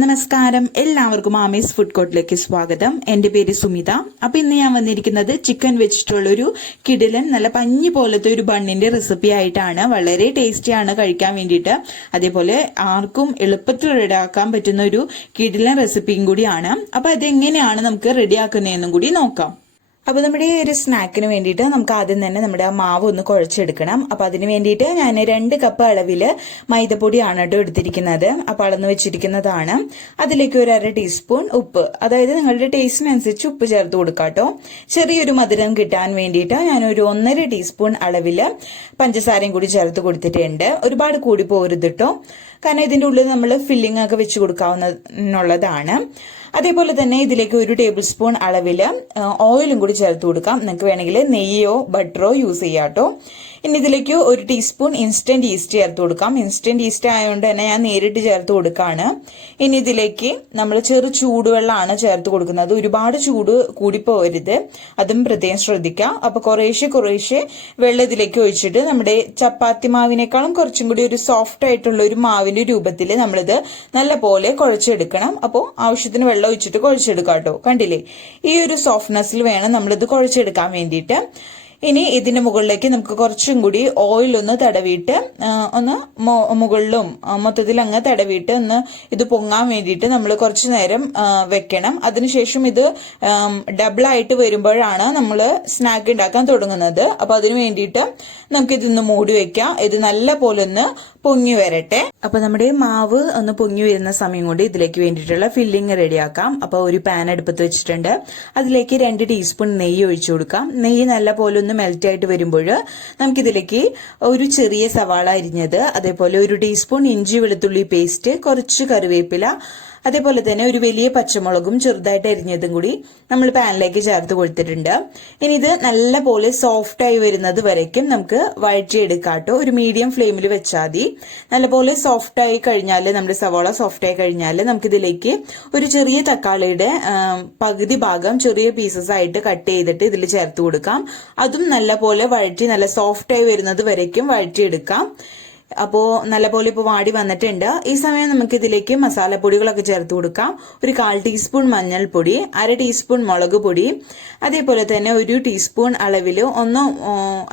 നമസ്കാരം, എല്ലാവർക്കും ആമീസ് ഫുഡ് കോർട്ടിലേക്ക് സ്വാഗതം. എൻ്റെ പേര് സുമിത. അപ്പൊ ഇന്ന് ഞാൻ വന്നിരിക്കുന്നത് ചിക്കൻ വെച്ചിട്ടുള്ള ഒരു കിടിലൻ നല്ല പഞ്ഞി പോലത്തെ ഒരു ബണ്ണിന്റെ റെസിപ്പി ആയിട്ടാണ്. വളരെ ടേസ്റ്റിയാണ് കഴിക്കാൻ വേണ്ടിയിട്ട്. അതേപോലെ ആർക്കും എളുപ്പത്തിൽ റെഡിയാക്കാൻ പറ്റുന്ന ഒരു കിടിലൻ റെസിപ്പിയും കൂടിയാണ്. അപ്പൊ അതെങ്ങനെയാണ് നമുക്ക് റെഡിയാക്കുന്നതെന്നും കൂടി നോക്കാം. അപ്പോൾ നമ്മുടെ ഈ ഒരു സ്നാക്കിന് വേണ്ടിയിട്ട് നമുക്ക് ആദ്യം തന്നെ നമ്മുടെ ആ മാവ് ഒന്ന് കുഴച്ചെടുക്കണം. അപ്പോൾ അതിന് വേണ്ടിയിട്ട് ഞാൻ 2 കപ്പ് അളവിൽ മൈദപ്പൊടിയാണ് കേട്ടോ എടുത്തിരിക്കുന്നത്. അപ്പോൾ അളന്ന് വെച്ചിരിക്കുന്നതാണ്. അതിലേക്ക് ഒരു 1/2 ടീസ്പൂൺ ഉപ്പ്, അതായത് നിങ്ങളുടെ ടേസ്റ്റിനനുസരിച്ച് ഉപ്പ് ചേർത്ത് കൊടുക്കാം കേട്ടോ. ചെറിയൊരു മധുരം കിട്ടാൻ വേണ്ടിയിട്ട് ഞാനൊരു 1.5 ടീസ്പൂൺ അളവിൽ പഞ്ചസാരയും കൂടി ചേർത്ത് കൊടുത്തിട്ടുണ്ട്. ഒരുപാട് കൂടി പോരുത് കേട്ടോ, കാരണം ഇതിൻ്റെ ഉള്ളിൽ നമ്മൾ ഫില്ലിംഗ് ഒക്കെ വെച്ച് കൊടുക്കാവുന്നതാണ്. അതേപോലെ തന്നെ ഇതിലേക്ക് 1 ടേബിൾ സ്പൂൺ അളവിൽ ഓയിലും കൂടി ചേർത്ത് കൊടുക്കാം. നിങ്ങൾക്ക് വേണമെങ്കിൽ നെയ്യോ ബട്ടറോ യൂസ് ചെയ്യാം കേട്ടോ. ഇനി ഇതിലേക്ക് 1 ടീസ്പൂൺ ഇൻസ്റ്റന്റ് ഈസ്റ്റ് ചേർത്ത് കൊടുക്കാം. ഇൻസ്റ്റന്റ് ഈസ്റ്റ് ആയതുകൊണ്ട് തന്നെ ഞാൻ നേരിട്ട് ചേർത്ത് കൊടുക്കാണ്. ഇനി ഇതിലേക്ക് നമ്മൾ ചെറു ചൂടുവെള്ളമാണ് ചേർത്ത് കൊടുക്കുന്നത്. ഒരുപാട് ചൂട് കൂടിപ്പോരുത്, അതും പ്രത്യേകം ശ്രദ്ധിക്കാം. അപ്പൊ കുറേശ്ശെ വെള്ളം ഇതിലേക്ക് ഒഴിച്ചിട്ട് നമ്മുടെ ചപ്പാത്തി മാവിനേക്കാളും കുറച്ചും കൂടി ഒരു സോഫ്റ്റ് ആയിട്ടുള്ള ഒരു മാവിന്റെ രൂപത്തിൽ നമ്മളിത് നല്ല പോലെ കുഴച്ചെടുക്കണം. അപ്പോൾ ആവശ്യത്തിന് വെള്ളം ഒഴിച്ചിട്ട് കുഴച്ചെടുക്കാം കേട്ടോ. കണ്ടില്ലേ, ഈ ഒരു സോഫ്റ്റ്നെസ്സിൽ വേണം നമ്മളിത് കുഴച്ചെടുക്കാൻ വേണ്ടിയിട്ട്. ഇനി ഇതിന്റെ മുകളിലേക്ക് നമുക്ക് കുറച്ചും കൂടി ഓയിൽ ഒന്ന് തടവിയിട്ട് ഒന്ന് മുകളിലും മൊത്തത്തിൽ അങ്ങ് തടവിയിട്ട് ഒന്ന് ഇത് പൊങ്ങാൻ വേണ്ടിയിട്ട് നമ്മൾ കുറച്ചു നേരം വെക്കണം. അതിനുശേഷം ഇത് ഡബിളായിട്ട് വരുമ്പോഴാണ് നമ്മൾ സ്നാക്ക് ഉണ്ടാക്കാൻ തുടങ്ങുന്നത്. അപ്പൊ അതിനു വേണ്ടിയിട്ട് നമുക്ക് ഇതൊന്ന് മൂടി വെക്കാം. ഇത് നല്ല പോലെ ഒന്ന് പൊങ്ങി വരട്ടെ. അപ്പൊ നമ്മുടെ മാവ് ഒന്ന് പൊങ്ങി വരുന്ന സമയം കൊണ്ട് ഇതിലേക്ക് വേണ്ടിയിട്ടുള്ള ഫില്ലിംഗ് റെഡിയാക്കാം. അപ്പൊ ഒരു പാൻ അടുപ്പത്ത് വെച്ചിട്ടുണ്ട്. അതിലേക്ക് 2 ടീസ്പൂൺ നെയ്യ് ഒഴിച്ചു കൊടുക്കാം. നെയ്യ് നല്ല പോലെ മെൽറ്റ് ആയിട്ട് വരുമ്പോൾ നമുക്കിതിലേക്ക് ഒരു ചെറിയ സവാള അരിഞ്ഞത്, അതേപോലെ 1 ടീസ്പൂൺ ഇഞ്ചി വെളുത്തുള്ളി പേസ്റ്റ്, കുറച്ച് കറിവേപ്പില, അതേപോലെ തന്നെ ഒരു വലിയ പച്ചമുളകും ചെറുതായിട്ട് അരിഞ്ഞതും കൂടി നമ്മൾ പാനിലേക്ക് ചേർത്ത് കൊടുത്തിട്ടുണ്ട്. ഇനി ഇത് നല്ല പോലെ സോഫ്റ്റ് ആയി വരുന്നത് വരയ്ക്കും നമുക്ക് വഴറ്റിയെടുക്കാം കേട്ടോ. ഒരു മീഡിയം ഫ്ലെയിമിൽ വെച്ചാൽ മതി. നല്ലപോലെ സോഫ്റ്റ് ആയി കഴിഞ്ഞാൽ, നമ്മുടെ സവാള സോഫ്റ്റ് ആയി കഴിഞ്ഞാൽ നമുക്കിതിലേക്ക് ഒരു ചെറിയ തക്കാളിയുടെ പകുതി ഭാഗം ചെറിയ പീസസ് ആയിട്ട് കട്ട് ചെയ്തിട്ട് ഇതിൽ ചേർത്ത് കൊടുക്കാം. അതും നല്ല പോലെ വഴറ്റി നല്ല സോഫ്റ്റ് ആയി വരുന്നത് വരയ്ക്കും വഴറ്റിയെടുക്കാം. അപ്പോൾ നല്ലപോലെ ഇപ്പോൾ വാടി വന്നിട്ടുണ്ട്. ഈ സമയം നമുക്ക് ഇതിലേക്ക് മസാലപ്പൊടികളൊക്കെ ചേർത്ത് കൊടുക്കാം. ഒരു 1/4 ടീസ്പൂൺ മഞ്ഞൾപ്പൊടി, 1/2 ടീസ്പൂൺ മുളക് പൊടി, അതേപോലെ തന്നെ 1 ടീസ്പൂൺ അളവിൽ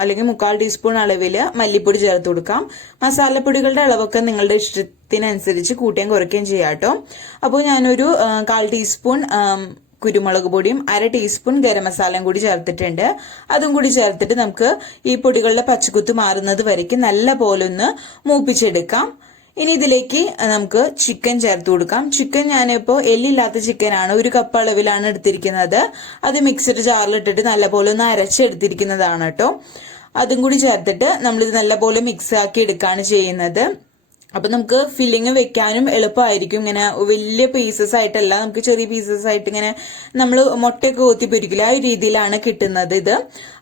അല്ലെങ്കിൽ 1/4 ടീസ്പൂൺ അളവിൽ മല്ലിപ്പൊടി ചേർത്ത് കൊടുക്കാം. മസാലപ്പൊടികളുടെ അളവൊക്കെ നിങ്ങളുടെ ഇഷ്ടത്തിനനുസരിച്ച് കൂട്ടുകയും കുറയ്ക്കുകയും ചെയ്യാം കേട്ടോ. അപ്പോൾ ഞാനൊരു 1/4 ടീസ്പൂൺ കുരുമുളക് പൊടിയും 1/2 ടീസ്പൂൺ ഗരം മസാലയും കൂടി ചേർത്തിട്ടുണ്ട്. അതും കൂടി ചേർത്തിട്ട് നമുക്ക് ഈ പൊടികളുടെ പച്ചക്കുത്ത് മാറുന്നത് വരയ്ക്ക് നല്ല പോലെ ഒന്ന് മൂപ്പിച്ചെടുക്കാം. ഇനി ഇതിലേക്ക് നമുക്ക് ചിക്കൻ ചേർത്ത് കൊടുക്കാം. ചിക്കൻ ഞാനിപ്പോൾ എല്ലില്ലാത്ത ചിക്കനാണ്, 1 കപ്പ് അളവിലാണ് എടുത്തിരിക്കുന്നത്. അത് മിക്സഡ് ജാറിലിട്ടിട്ട് നല്ല പോലെ ഒന്ന് അരച്ചെടുത്തിരിക്കുന്നതാണ് കേട്ടോ. അതും കൂടി ചേർത്തിട്ട് നമ്മളിത് നല്ല പോലെ മിക്സ് ആക്കി എടുക്കുകയാണ് ചെയ്യുന്നത്. അപ്പൊ നമുക്ക് ഫില്ലിങ് വെക്കാനും എളുപ്പമായിരിക്കും. ഇങ്ങനെ വലിയ പീസസ് ആയിട്ടല്ല, നമുക്ക് ചെറിയ പീസസ് ആയിട്ട് ഇങ്ങനെ നമ്മൾ മുട്ടയൊക്കെ കൊത്തിപ്പൊരിക്കില്ല, ആ രീതിയിലാണ് കിട്ടുന്നത് ഇത്.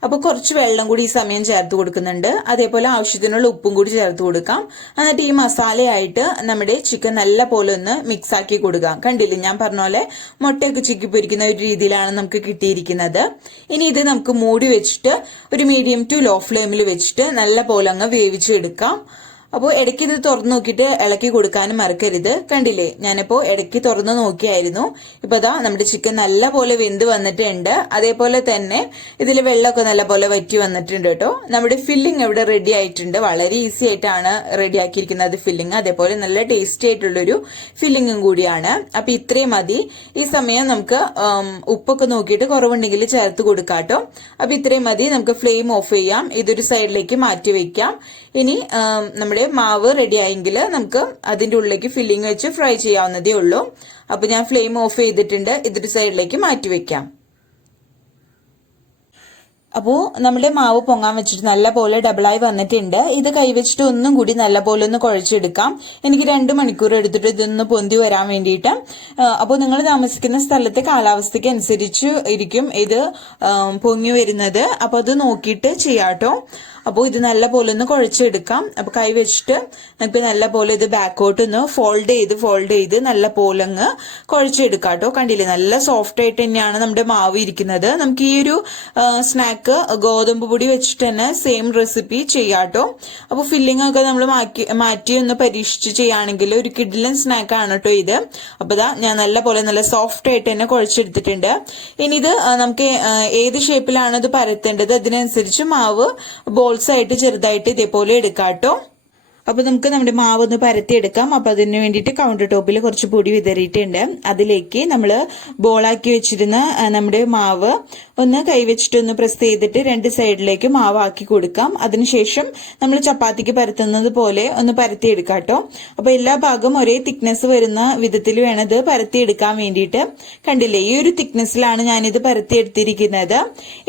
അപ്പൊ കുറച്ച് വെള്ളം കൂടി ഈ സമയം ചേർത്ത് കൊടുക്കുന്നുണ്ട്. അതേപോലെ ആവശ്യത്തിനുള്ള ഉപ്പും കൂടി ചേർത്ത് കൊടുക്കാം. എന്നിട്ട് ഈ മസാലയായിട്ട് നമ്മുടെ ചിക്കൻ നല്ല പോലെ ഒന്ന് മിക്സ് ആക്കി കൊടുക്കാം. കണ്ടില്ലേ, ഞാൻ പറഞ്ഞ പോലെ മുട്ടയൊക്കെ ചിക്കി പൊരിക്കുന്ന ഒരു രീതിയിലാണ് നമുക്ക് കിട്ടിയിരിക്കുന്നത്. ഇനി ഇത് നമുക്ക് മൂടി വെച്ചിട്ട് ഒരു മീഡിയം ടു ലോ ഫ്ലെയിമിൽ വെച്ചിട്ട് നല്ല പോലെ അങ്ങ് വേവിച്ചെടുക്കാം. അപ്പോൾ ഇടയ്ക്ക് ഇത് തുറന്നു നോക്കിയിട്ട് ഇളക്കി കൊടുക്കാനും മറക്കരുത്. കണ്ടില്ലേ, ഞാനിപ്പോൾ ഇടയ്ക്ക് തുറന്നു നോക്കിയായിരുന്നു. ഇപ്പൊ ദാ നമ്മുടെ ചിക്കൻ നല്ല പോലെ വെന്ത് വന്നിട്ടുണ്ട്. അതേപോലെ തന്നെ ഇതിൽ വെള്ളമൊക്കെ നല്ല പോലെ വറ്റി വന്നിട്ടുണ്ട് കേട്ടോ. നമ്മുടെ ഫില്ലിംഗ് ഇവിടെ റെഡി ആയിട്ടുണ്ട്. വളരെ ഈസി ആയിട്ടാണ് റെഡി ആക്കിയിരിക്കുന്നത് ഫില്ലിംഗ്. അതേപോലെ നല്ല ടേസ്റ്റി ആയിട്ടുള്ളൊരു ഫില്ലിംഗും കൂടിയാണ്. അപ്പൊ ഇത്രയും മതി. ഈ സമയം നമുക്ക് ഉപ്പൊക്കെ നോക്കിയിട്ട് കുറവുണ്ടെങ്കിൽ ചേർത്ത് കൊടുക്കാം കേട്ടോ. അപ്പൊ ഇത്രയും മതി. നമുക്ക് ഫ്ലെയിം ഓഫ് ചെയ്യാം. ഇതൊരു സൈഡിലേക്ക് മാറ്റി വെക്കാം. ഇനി നമ്മുടെ മാവ് റെഡി ആയെങ്കിൽ നമുക്ക് അതിന്റെ ഉള്ളിലേക്ക് ഫില്ലിംഗ് വെച്ച് ഫ്രൈ ചെയ്യാവുന്നതേ ഉള്ളൂ. അപ്പൊ ഞാൻ ഫ്ലെയിം ഓഫ് ചെയ്തിട്ടുണ്ട്. ഇതൊരു സൈഡിലേക്ക് മാറ്റി വെക്കാം. അപ്പോൾ നമ്മുടെ മാവ് പൊങ്ങാൻ വെച്ചിട്ട് നല്ല പോലെ ഡബിളായി വന്നിട്ടുണ്ട്. ഇത് കൈവച്ചിട്ട് ഒന്നും കൂടി നല്ല പോലെ ഒന്ന് കുഴച്ചെടുക്കാം. എനിക്ക് 2 മണിക്കൂർ എടുത്തിട്ട് ഇതൊന്ന് പൊന്തി വരാൻ വേണ്ടിയിട്ട്. അപ്പോൾ നിങ്ങൾ താമസിക്കുന്ന സ്ഥലത്തെ കാലാവസ്ഥയ്ക്ക് അനുസരിച്ച് ഇരിക്കും ഇത് പൊങ്ങി വരുന്നത്. അപ്പോൾ അത് നോക്കിയിട്ട് ചെയ്യാട്ടോ. അപ്പോൾ ഇത് നല്ല പോലെ ഒന്ന് കുഴച്ചെടുക്കാം. അപ്പോൾ കൈ വെച്ചിട്ട് നമുക്ക് നല്ല പോലെ ഇത് ബാക്കോട്ട് ഒന്ന് ഫോൾഡ് ചെയ്ത് നല്ല പോലെ അങ്ങ് കുഴച്ചെടുക്കാം കേട്ടോ. കണ്ടില്ലേ, നല്ല സോഫ്റ്റ് ആയിട്ട് തന്നെയാണ് നമ്മുടെ മാവ് ഇരിക്കുന്നത്. നമുക്ക് ഈ ഒരു സ്നാക്ക് ബ്ലാക്ക് ഗോതമ്പ് പൊടി വെച്ചിട്ട് തന്നെ സെയിം റെസിപ്പി ചെയ്യാട്ടോ. അപ്പോൾ ഫില്ലിംഗ് ഒക്കെ നമ്മൾ മാറ്റി ഒന്ന് പരീക്ഷിച്ച് ചെയ്യുകയാണെങ്കിൽ ഒരു കിഡിലൻ സ്നാക്ക് ആണ് കേട്ടോ ഇത്. അപ്പോൾ ഞാൻ നല്ല സോഫ്റ്റ് ആയിട്ട് തന്നെ കുഴച്ചെടുത്തിട്ടുണ്ട്. ഇനി ഇത് നമുക്ക് ഏത് ഷേപ്പിലാണ് ഇത് പരത്തേണ്ടത് അതിനനുസരിച്ച് മാവ് ബോൾസ് ആയിട്ട് ചെറുതായിട്ട് ഇതേപോലെ എടുക്കാട്ടോ. അപ്പൊ നമുക്ക് നമ്മുടെ മാവ് ഒന്ന് പരത്തിയെടുക്കാം. അപ്പൊ അതിന് വേണ്ടിയിട്ട് കൗണ്ടർ ടോപ്പിൽ കുറച്ച് പൊടി വിതറിയിട്ടുണ്ട്. അതിലേക്ക് നമ്മൾ ബോളാക്കി വെച്ചിരുന്ന നമ്മുടെ മാവ് ഒന്ന് കൈവച്ചിട്ടൊന്ന് പ്രസ് ചെയ്തിട്ട് രണ്ട് സൈഡിലേക്ക് മാവാക്കി കൊടുക്കാം. അതിനുശേഷം നമ്മൾ ചപ്പാത്തിക്ക് പരത്തുന്നത് പോലെ ഒന്ന് പരത്തിയെടുക്കാം കേട്ടോ. അപ്പൊ എല്ലാ ഭാഗവും ഒരേ തിക്നെസ് വരുന്ന വിധത്തിൽ വേണം ഇത് പരത്തിയെടുക്കാൻ വേണ്ടിയിട്ട്. കണ്ടില്ലേ, ഈ ഒരു തിക്നെസ്സിലാണ് ഞാനിത് പരത്തിയെടുത്തിരിക്കുന്നത്.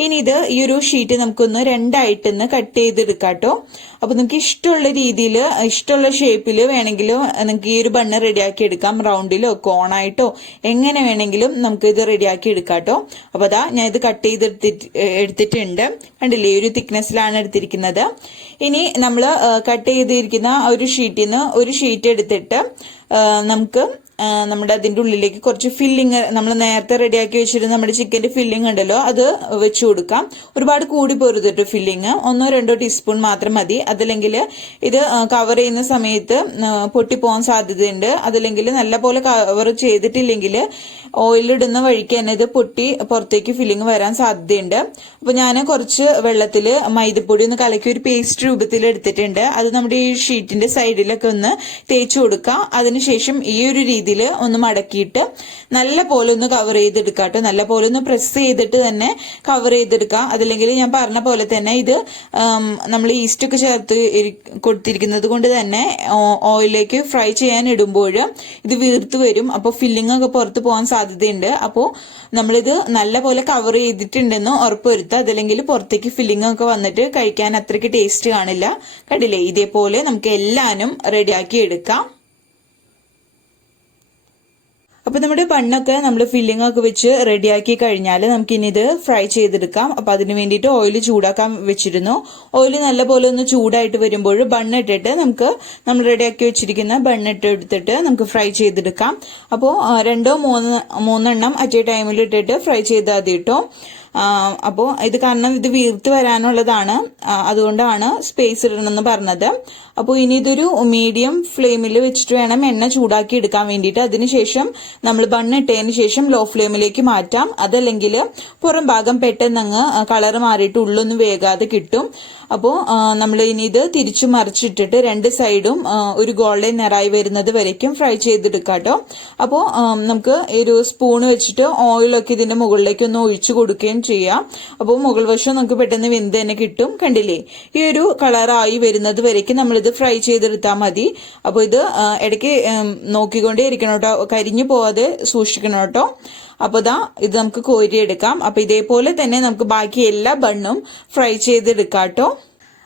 ഇനി ഇത് ഈ ഒരു ഷീറ്റ് നമുക്കൊന്ന് രണ്ടായിട്ടൊന്ന് കട്ട് ചെയ്തെടുക്കാം കേട്ടോ. അപ്പൊ നിങ്ങൾക്ക് ഇഷ്ടമുള്ള രീതിയിൽ ഇഷ്ടമുള്ള ഷേപ്പിൽ വേണമെങ്കിലും നിങ്ങൾക്ക് ഈ ഒരു ബണ്ണ് റെഡിയാക്കി എടുക്കാം. റൗണ്ടിലോ കോണായിട്ടോ എങ്ങനെ വേണമെങ്കിലും നമുക്ക് ഇത് റെഡിയാക്കി എടുക്കാം കേട്ടോ. അപ്പൊ ഞാൻ ഇത് കട്ട് എടുത്തിട്ടുണ്ട്. കണ്ടില്ലേ, ഒരു തിക്നെസ്സിലാണ് എടുത്തിരിക്കുന്നത്. ഇനി നമ്മൾ കട്ട് ചെയ്തിരിക്കുന്ന ഒരു ഷീറ്റിൽ നിന്ന് ഒരു ഷീറ്റ് എടുത്തിട്ട് നമുക്ക് നമ്മുടെ അതിന്റെ ഉള്ളിലേക്ക് കുറച്ച് ഫില്ലിങ് നമ്മൾ നേരത്തെ റെഡിയാക്കി വെച്ചിരുന്ന നമ്മുടെ ചിക്കന്റെ ഫില്ലിങ് ഉണ്ടല്ലോ അത് വെച്ചു കൊടുക്കാം. ഒരുപാട് കൂടി പോരുതിട്ട് ഫില്ലിങ് 1-2 ടീസ്പൂൺ മാത്രം മതി. അതല്ലെങ്കിൽ ഇത് കവർ ചെയ്യുന്ന സമയത്ത് പൊട്ടിപ്പോകാൻ സാധ്യതയുണ്ട്. അതല്ലെങ്കിൽ നല്ലപോലെ കവർ ചെയ്തിട്ടില്ലെങ്കിൽ ഓയിലിടുന്ന വഴിക്ക് തന്നെ ഇത് പൊട്ടി പുറത്തേക്ക് ഫില്ലിങ് വരാൻ സാധ്യതയുണ്ട്. അപ്പൊ ഞാൻ കുറച്ച് വെള്ളത്തിൽ മൈദപ്പൊടി ഒന്ന് കലക്കി ഒരു പേസ്റ്റ് രൂപത്തിൽ എടുത്തിട്ടുണ്ട്. അത് നമ്മുടെ ഈ ഷീറ്റിന്റെ സൈഡിലൊക്കെ ഒന്ന് തേച്ചു കൊടുക്കാം. അതിനുശേഷം ഈ ഒരു രീതിയിൽ ഒന്ന് മടക്കിയിട്ട് നല്ല പോലെ ഒന്ന് കവർ ചെയ്തെടുക്കാം കേട്ടോ. നല്ല പോലെ ഒന്ന് പ്രസ് ചെയ്തിട്ട് തന്നെ കവർ ചെയ്തെടുക്കാം. അതല്ലെങ്കിൽ ഞാൻ പറഞ്ഞ പോലെ തന്നെ ഇത് നമ്മൾ ഈസ്റ്റ് ഒക്കെ ചേർത്ത് കൊടുത്തിരിക്കുന്നത് കൊണ്ട് തന്നെ ഓയിലേക്ക് ഫ്രൈ ചെയ്യാൻ ഇടുമ്പോൾ ഇത് വീർത്ത് വരും. അപ്പോൾ ഫില്ലിംഗ് ഒക്കെ പുറത്ത് പോകാൻ സാധ്യതയുണ്ട്. അപ്പോൾ നമ്മളിത് നല്ല പോലെ കവർ ചെയ്തിട്ടുണ്ടെന്ന് ഉറപ്പുവരുത്തുക. അതല്ലെങ്കിൽ പുറത്തേക്ക് ഫില്ലിംഗ് ഒക്കെ വന്നിട്ട് കഴിക്കാൻ അത്രയ്ക്ക് ടേസ്റ്റ് കാണില്ല. കണ്ടില്ലേ, ഇതേപോലെ നമുക്ക് എല്ലാനും റെഡിയാക്കി എടുക്കാം. അപ്പൊ നമ്മുടെ ബണ്ണൊക്കെ നമ്മൾ ഫില്ലിംഗ് ഒക്കെ വെച്ച് റെഡിയാക്കി കഴിഞ്ഞാൽ നമുക്ക് ഇനി ഇത് ഫ്രൈ ചെയ്തെടുക്കാം. അപ്പൊ അതിന് വേണ്ടിയിട്ട് ഓയിൽ ചൂടാക്കാൻ വെച്ചിരുന്നു. ഓയിൽ നല്ലപോലെ ഒന്ന് ചൂടായിട്ട് വരുമ്പോൾ ബണ്ണിട്ടിട്ട് നമ്മൾ റെഡിയാക്കി വെച്ചിരിക്കുന്ന ബണ്ണിട്ട് എടുത്തിട്ട് നമുക്ക് ഫ്രൈ ചെയ്തെടുക്കാം. അപ്പോൾ 2-3 അറ്റ് എ ടൈമിൽ ഇട്ടിട്ട് ഫ്രൈ ചെയ്താൽ മതി കേട്ടോ. അപ്പോൾ ഇത് കാരണം ഇത് വീർത്ത് വരാനുള്ളതാണ്, അതുകൊണ്ടാണ് സ്പേസ് ഇടണമെന്ന് പറഞ്ഞത്. അപ്പോൾ ഇനി ഇതൊരു മീഡിയം ഫ്ലെയിമിൽ വെച്ചിട്ട് വേണം എണ്ണ ചൂടാക്കി എടുക്കാൻ വേണ്ടിയിട്ട്. അതിനുശേഷം നമ്മൾ ബണ്ണിട്ടതിന് ശേഷം ലോ ഫ്ലെയിമിലേക്ക് മാറ്റാം. അതല്ലെങ്കിൽ പുറം ഭാഗം പെട്ടെന്ന് കളർ മാറിയിട്ട് ഉള്ളൊന്നും വേകാതെ കിട്ടും. അപ്പോൾ നമ്മൾ ഇനി ഇത് തിരിച്ചു മറിച്ചിട്ടിട്ട് രണ്ട് സൈഡും ഒരു ഗോൾഡൻ നിറായി വരുന്നത് വരയ്ക്കും ഫ്രൈ ചെയ്തെടുക്കാം കേട്ടോ. അപ്പോൾ നമുക്ക് ഒരു സ്പൂൺ വെച്ചിട്ട് ഓയിലൊക്കെ ഇതിന്റെ മുകളിലേക്ക് ഒന്ന് ഒഴിച്ചു കൊടുക്കുകയും ചെയ്യാം. അപ്പോൾ മുകൾ വശം നമുക്ക് പെട്ടെന്ന് വെന്ത് തന്നെ കിട്ടും. കണ്ടില്ലേ, ഈ ഒരു കളറായി വരുന്നത് വരയ്ക്കും നമ്മളിത് ഫ്രൈ ചെയ്തെടുത്താൽ മതി. അപ്പോൾ ഇത് ഇടയ്ക്ക് നോക്കിക്കൊണ്ടേ ഇരിക്കണം കേട്ടോ, കരിഞ്ഞു പോവാതെ സൂക്ഷിക്കണം കേട്ടോ. അപ്പോൾ ഇത് നമുക്ക് കോരിയെടുക്കാം. അപ്പൊ ഇതേപോലെ തന്നെ നമുക്ക് ബാക്കി എല്ലാ ബണ്ണും ഫ്രൈ ചെയ്തെടുക്കാം കേട്ടോ.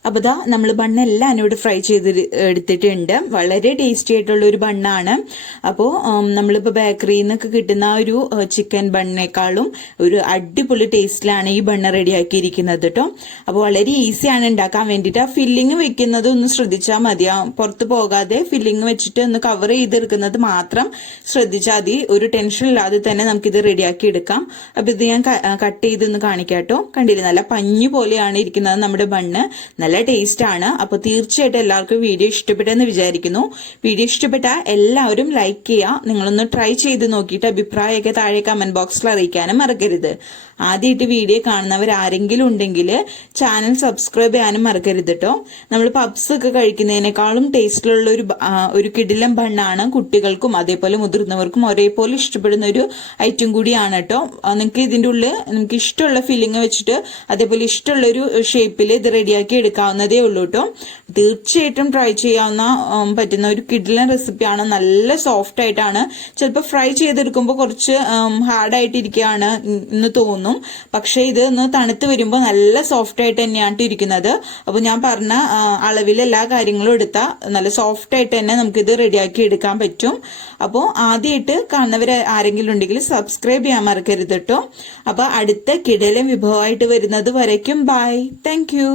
അപ്പോൾ നമ്മൾ ബണ്ണെല്ലാം ഇവിടെ ഫ്രൈ ചെയ്ത് എടുത്തിട്ടുണ്ട്. വളരെ ടേസ്റ്റി ആയിട്ടുള്ള ഒരു ബണ്ണാണ്. അപ്പോൾ നമ്മളിപ്പോൾ ബേക്കറിയിൽ നിന്നൊക്കെ കിട്ടുന്ന ഒരു ചിക്കൻ ബണ്ണിനേക്കാളും ഒരു അടിപൊളി ടേസ്റ്റിലാണ് ഈ ബണ്ണ് റെഡിയാക്കിയിരിക്കുന്നത് കേട്ടോ. അപ്പോൾ വളരെ ഈസിയാണ് ഉണ്ടാക്കാൻ വേണ്ടിയിട്ട്. ആ ഫില്ലിങ് വെക്കുന്നത് ഒന്ന് ശ്രദ്ധിച്ചാൽ മതി, പുറത്ത് പോകാതെ ഫില്ലിങ് വെച്ചിട്ട് ഒന്ന് കവർ ചെയ്തെടുക്കുന്നത് മാത്രം ശ്രദ്ധിച്ചാൽ മതി. ഒരു ടെൻഷൻ ഇല്ലാതെ തന്നെ നമുക്കിത് റെഡിയാക്കി എടുക്കാം. അപ്പോൾ ഇത് ഞാൻ കട്ട് ചെയ്തൊന്ന് കാണിക്കാം കേട്ടോ. കണ്ടില്ലേ, നല്ല പഞ്ഞു പോലെയാണ് ഇരിക്കുന്നത് നമ്മുടെ ബണ്ണ്. നല്ല ടേസ്റ്റ് ആണ്. അപ്പോൾ തീർച്ചയായിട്ടും എല്ലാവർക്കും വീഡിയോ ഇഷ്ടപ്പെട്ടെന്ന് വിചാരിക്കുന്നു. വീഡിയോ ഇഷ്ടപ്പെട്ടാൽ എല്ലാവരും ലൈക്ക് ചെയ്യുക. നിങ്ങളൊന്ന് ട്രൈ ചെയ്ത് നോക്കിയിട്ട് അഭിപ്രായമൊക്കെ താഴെ കമന്റ് ബോക്സിൽ അറിയിക്കാനും മറക്കരുത്. ആദ്യമായിട്ട് വീഡിയോ കാണുന്നവർ ആരെങ്കിലും ഉണ്ടെങ്കിൽ ചാനൽ സബ്സ്ക്രൈബ് ചെയ്യാനും മറക്കരുത് കേട്ടോ. നമ്മൾ പബ്സ് ഒക്കെ കഴിക്കുന്നതിനേക്കാളും ടേസ്റ്റിലുള്ള ഒരു കിടിലം ബണ്ണാണ്. കുട്ടികൾക്കും അതേപോലെ മുതിർന്നവർക്കും ഒരേപോലെ ഇഷ്ടപ്പെടുന്ന ഒരു ഐറ്റം കൂടിയാണ് കേട്ടോ. നിങ്ങൾക്ക് ഇതിൻ്റെ ഉള്ളിൽ നിങ്ങൾക്ക് ഇഷ്ടമുള്ള ഫില്ലിങ് വെച്ചിട്ട് അതേപോലെ ഇഷ്ടമുള്ള ഒരു ഷേപ്പിൽ ഇത് റെഡിയാക്കി എടുക്കാവുന്നതേ ഉള്ളൂ കേട്ടോ. തീർച്ചയായിട്ടും ട്രൈ ചെയ്യാവുന്ന പറ്റുന്ന ഒരു കിടിലൻ റെസിപ്പിയാണ്. നല്ല സോഫ്റ്റ് ആയിട്ടാണ്. ചിലപ്പോൾ ഫ്രൈ ചെയ്തെടുക്കുമ്പോൾ കുറച്ച് ഹാർഡായിട്ടിരിക്കുകയാണ് എന്ന് തോന്നും. പക്ഷെ ഇത് ഒന്ന് തണുത്ത് വരുമ്പോൾ നല്ല സോഫ്റ്റ് ആയിട്ട് തന്നെയാണ് ഇരിക്കുന്നത്. അപ്പോൾ ഞാൻ പറഞ്ഞ അളവിൽ എല്ലാ കാര്യങ്ങളും എടുത്താൽ നല്ല സോഫ്റ്റ് ആയിട്ട് തന്നെ നമുക്കിത് റെഡിയാക്കി എടുക്കാൻ പറ്റും. അപ്പോൾ ആദ്യമായിട്ട് കാണുന്നവർ ആരെങ്കിലും ഉണ്ടെങ്കിൽ സബ്സ്ക്രൈബ് ചെയ്യാൻ മറക്കരുത് കേട്ടോ. അപ്പോൾ അടുത്ത കിടിലൻ വിഭവമായിട്ട് വരുന്നത് വരയ്ക്കും ബൈ. Thank you.